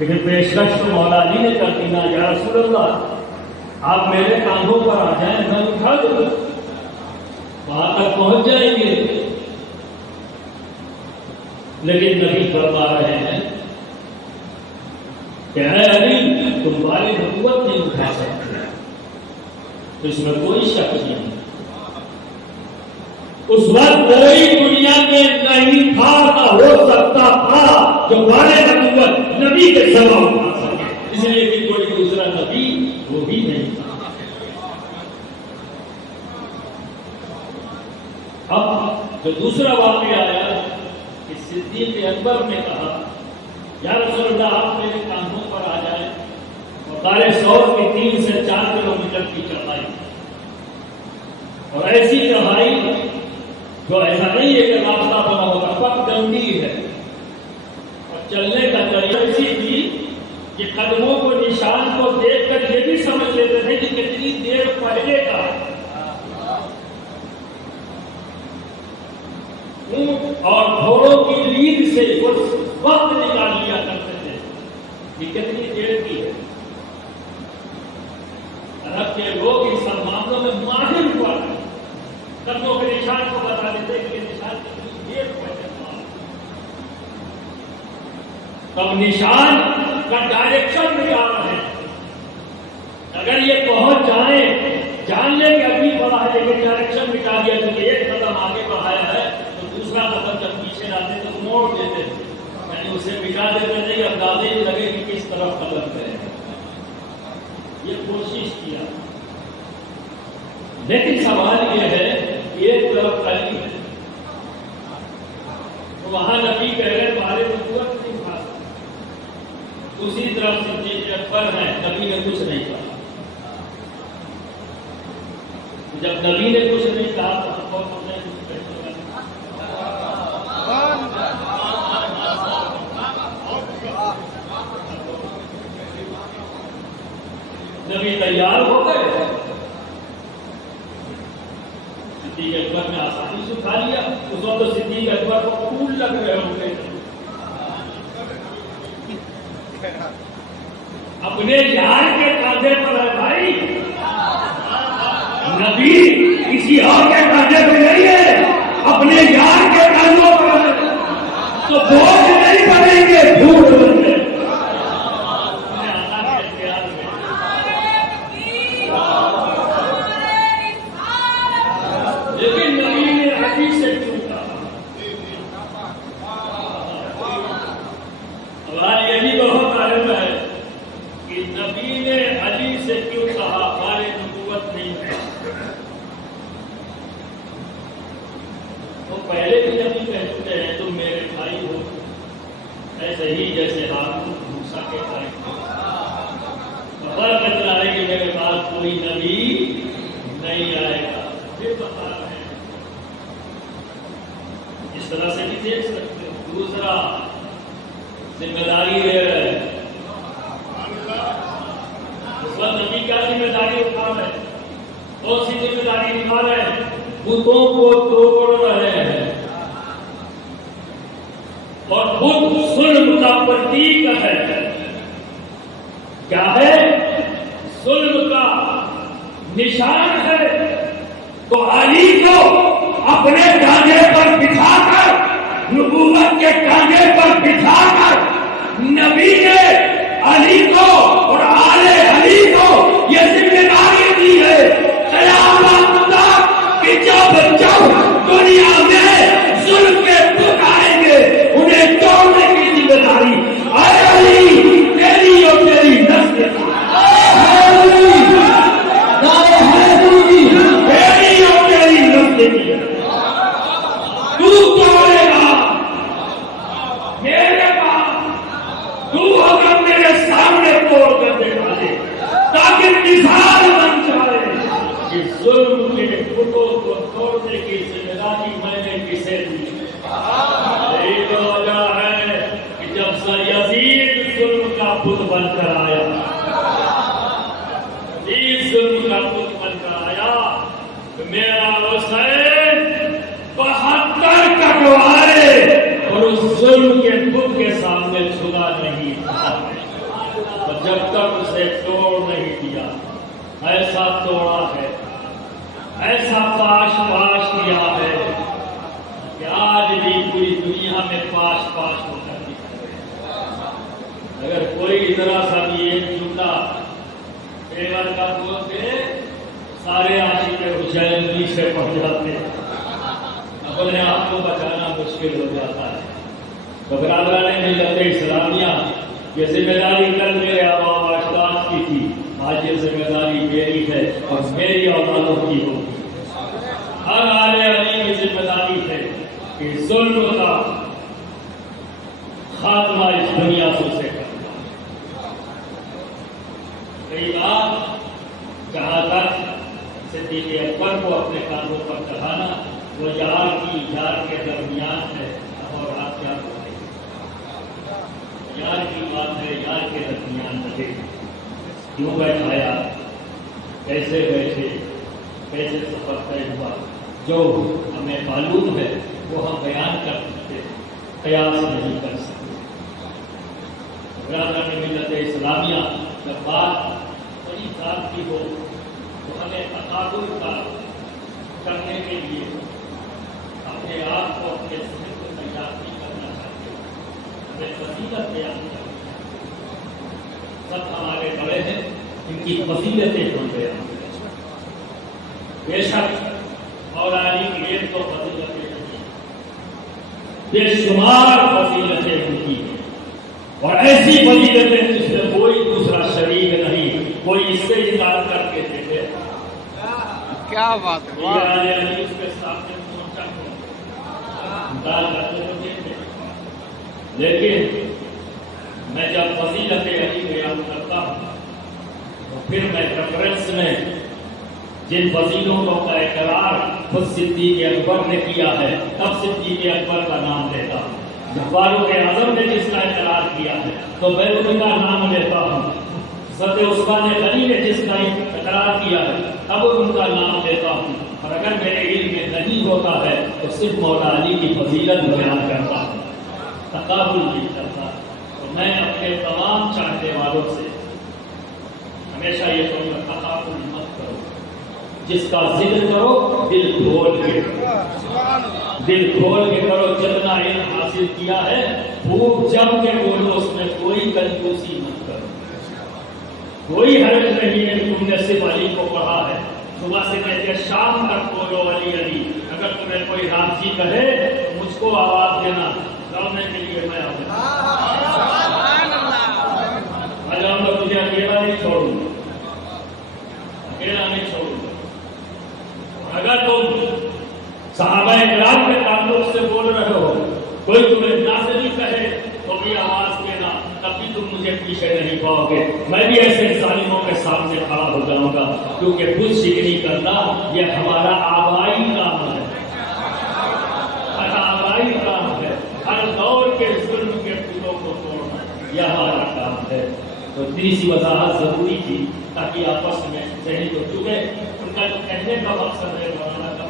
لیکن پیشکش تو مولا علی نے کر دی نا، یا رسول اللہ آپ میرے کاندھوں پر آ جائیں، میں اٹھا دوں، وہاں تک پہنچ جائیں گے۔ لیکن نبی فرما رہے ہیں کہ اے علی تم بال نبوت نہیں اٹھا سکتے، تو اس میں کوئی شک نہیں۔ اس وقت کوئی دنیا میں نہیں تھا نہ ہو سکتا تھا جو بال نبوت نبی کے سوا اٹھا سکے، اس لیے کہ کوئی دوسرا نبی وہ بھی نہیں تھا۔ اب جو دوسرا واقعہ آیا کہ صدیق اکبر نے کہا یا رسول اللہ آپ میرے کاندھوں پر آ جائیں، اور غار ثور کی 3 سے 4 کلومیٹر کی چڑھائی، اور ایسی چڑھائی جو ایسا نہیں ہے کہ راستہ بنا ہوگا، پک ڈنڈی ہے، اور چلنے کا طریقہ ایسی تھی کہ قدموں کو نشان کو دیکھ کر یہ بھی سمجھ لیتے تھے کہ کتنی دیر پہلے کا اور گھوڑوں کی لید سے وہ وقت نکال لیا کرتے تھے کہ کتنی دیر کی ہے۔ عرب کے لوگ ان سب معاملوں میں ماہر ہوا ہے، قدموں کے نشان کو بتا دیتے کہ یہ نشان کتنی دیر پہلے تھا، تب نشان کا ڈائریکشن بھی آ رہا ہے۔ اگر یہ پہنچ جائیں، جان لیں کہ ابھی بڑا ہے لیکن ڈائریکشن مٹا دیا، کیونکہ ایک قدم آگے بڑھایا ہے تو دوسرا قدم جب پیچھے لاتے تو موڑ دیتے تھے، یعنی اسے مٹا دیتے تھے کہ اندازے ہی لگے کہ کس طرف قدم کرے۔ یہ کوشش کیا، لیکن سوال یہ ہے کہ ایک طرف علی ہے تو وہاں نبی کہہ رہے بارے نبوت نہیں کھا سکتے، دوسری طرف صدیق اکبر ہیں، نبی نے کچھ نہیں کہا۔ جب نبی نے کچھ نہیں کہا تو ہم کو نہیں کچھ کہہ سکتے۔ نبی تیار ہو گئے، صدیق اکبر نے آسانی سے اٹھا لیا۔ اس وقت صدیق اکبر کو پھول لگ رہے ہوں گے، اپنے یار کے کاندھے پر ہے بھائی، نبی کسی اور کے کاندھے پہ نہیں ہے، اپنے یار کے کاندھوں پر ہے، تو بوجھ نہیں پڑیں گے، دھوڑ بن گئے۔ لیکن نبی نے علی سے کیوں کہا؟ سوال یہ بھی بہت اہم ہے کہ نبی نے علی سے کیوں کہا بارے نبوت نہیں ہے؟ وہ پہلے بھی نبی کہتے ہیں تم میرے بھائی ہو، ایسے ہی جیسے ہارون موسیٰ کے بھائی تھے۔ فرق اتنا ہے کہ میرے پاس کوئی نبی نہیں آئے گا، پھر بتا رہے ہیں، اس طرح سے بھی دیکھ سکتے ہیں۔ دوسرا ذمہ داری ہے، اس وقت نبی کیا ذمہ داری اٹھا رہے ہیں؟ کون سی ذمہ داری نبھا رہے ہیں؟ بتوں کو توڑ رہے ہیں، اور خود ظلم کا پرتیک ہے۔ کیا ہے؟ ظلم کا نشان ہے۔ تو علی کو اپنے کاندھے پر بٹھا کر، نبوت کے کاندھے پر بٹھا کر نبی نے علی کو اور آل علی کو یہ ذمہ داری دی ہے قیامت تک کہ جب دنیا میں ظلم کے بت آئیں گے انہیں توڑنے کی ذمہ داری اے علی تیری اور تیری نسل کی، تیری اور تیری نسل کی۔ تو توڑے گا میرے پاس، تو اگر میرے سامنے توڑ کر دکھا دے تاکہ مثال بن جائے کہ ظلم کے بتوں کو توڑنے کی ذمہ داری میں نے کسے دی۔ یہی تو وجہ ہے کہ جب یزید ظلم کا بت بن کر آیا، یزید ظلم کا بت بن کر آیا، میرا حسین 72 کٹوارے اور اس ظلم کے بت کے سامنے جھکا نہیں تھا۔ اگر کوئی ذرا سا بھی ایک جملہ پیغمبر کا بولتے سارے عاشق حسین سے پڑھ جاتے، اپنے آپ کو بچانا مشکل ہو جاتا ہے۔ تو برادران ملت اسلامیہ یہ ذمہ داری کل میرے آبا و اجداد کی تھی، آج یہ ذمہ داری میری ہے اور میری اولادوں کی ہوگی۔ ہر آل علی کی ذمہ داری ہے کہ ظلم کا خاتمہ اس دنیا سے کرنا۔ کئی بار جہاں تک صدیق اکبر کو اپنے کاندھوں پر چڑھانا وہ یار کی یار کے درمیان ہے، اور آپ کیا بولتے ہیں؟ یار کی بات ہے، یار کے درمیان رہے، کیوں بیٹھایا، کیسے بیٹھے، کیسے سفر طے ہوا، جو ہمیں معلوم ہے وہ ہم بیان کر سکتے، قیاس نہیں کر سکتے۔ برادران ملت اسلامیہ جب بات بڑی ذات کی ہو تو ہمیں تقابل کا کرنے کے لیے اپنے آپ کو، اپنے ذہن کو تیار نہیں کرنا چاہتے، ہمیں فضیلت تیار کرنا چاہتے۔ سب ہمارے بڑے ہیں، ان کی فضیلتیں ہم بیان کریں۔ بے شک مولانا کی ایک تو فضیلتیں نہیں، بے شمار فضیلتیں ان کی ہیں، اور ایسی فضیلتیں جس میں کوئی دوسرا شریک نہیں، کوئی اس سے انکار کر کے دیتے۔ کیا بات ہے، اس کے سامنے پہنچا انکار کرتے تو دیتے۔ لیکن میں جب فضیلت علی بیان کرتا ہوں تو پھر میں ریفرنس میں جن فضیلتوں کا اقرار خود صدیق اکبر نے کیا ہے، تب صدیق اکبر کا نام لیتا ہوں۔ فاروق اعظم نے جس کا اقرار کیا ہے تو میں ان کا نام لیتا ہوں۔ حضرت عثمان غنی نے جس کا اقرار کیا ہے اب ان کا نام لیتا ہوں، اور اگر میرے علم میں نہیں ہوتا ہے تو صرف مولا علی کی فضیلت بیان کرتا ہوں، تقابل نہیں کرتا۔ تو میں اپنے تمام چاہنے والوں سے ہمیشہ یہ کہوں گا، تقابل مت کرو، جس کا ذکر کرو دل کھول کے، دل کھول کے کرو۔ جتنا علم حاصل کیا ہے خوب جم کے بولو، اس میں کوئی کنجوسی مت کرو۔ کوئی حرج نہیں ہے کہ تم نے صرف علی کو پڑھا ہے، صبح سے کہتے شام تک بولو علی علی۔ اگر تمہیں کوئی حافظی کہے مجھ کو آواز دینا، سامنے کے لیے میں آ جاؤں گا، تجھے اکیلا نہیں چھوڑوں گا، اکیلا نہیں چھوڑوں گا۔ اگر تم صحابہ اکرام کے تعلق سے بول رہے ہو، کوئی تمہیں ناصری کہے تو بھی آواز دینا، تب بھی تم مجھے پیچھے نہیں پاؤ گے۔ میں بھی ایسے ظالموں کے سامنے کھڑا ہو جاؤں گا، کیونکہ خود شکنی کرنا یہ ہمارا آبائی کام ہے، آبائی کام ہے۔ ہر دور کے ظلم کے پھولوں کو توڑنا یہ ہمارا کام ہے۔ تو اتنی سی وضاحت ضروری تھی تاکہ آپس میں ذہن کو چکے۔ ان کا جو کہنے کا مقصد ہے مولانا کا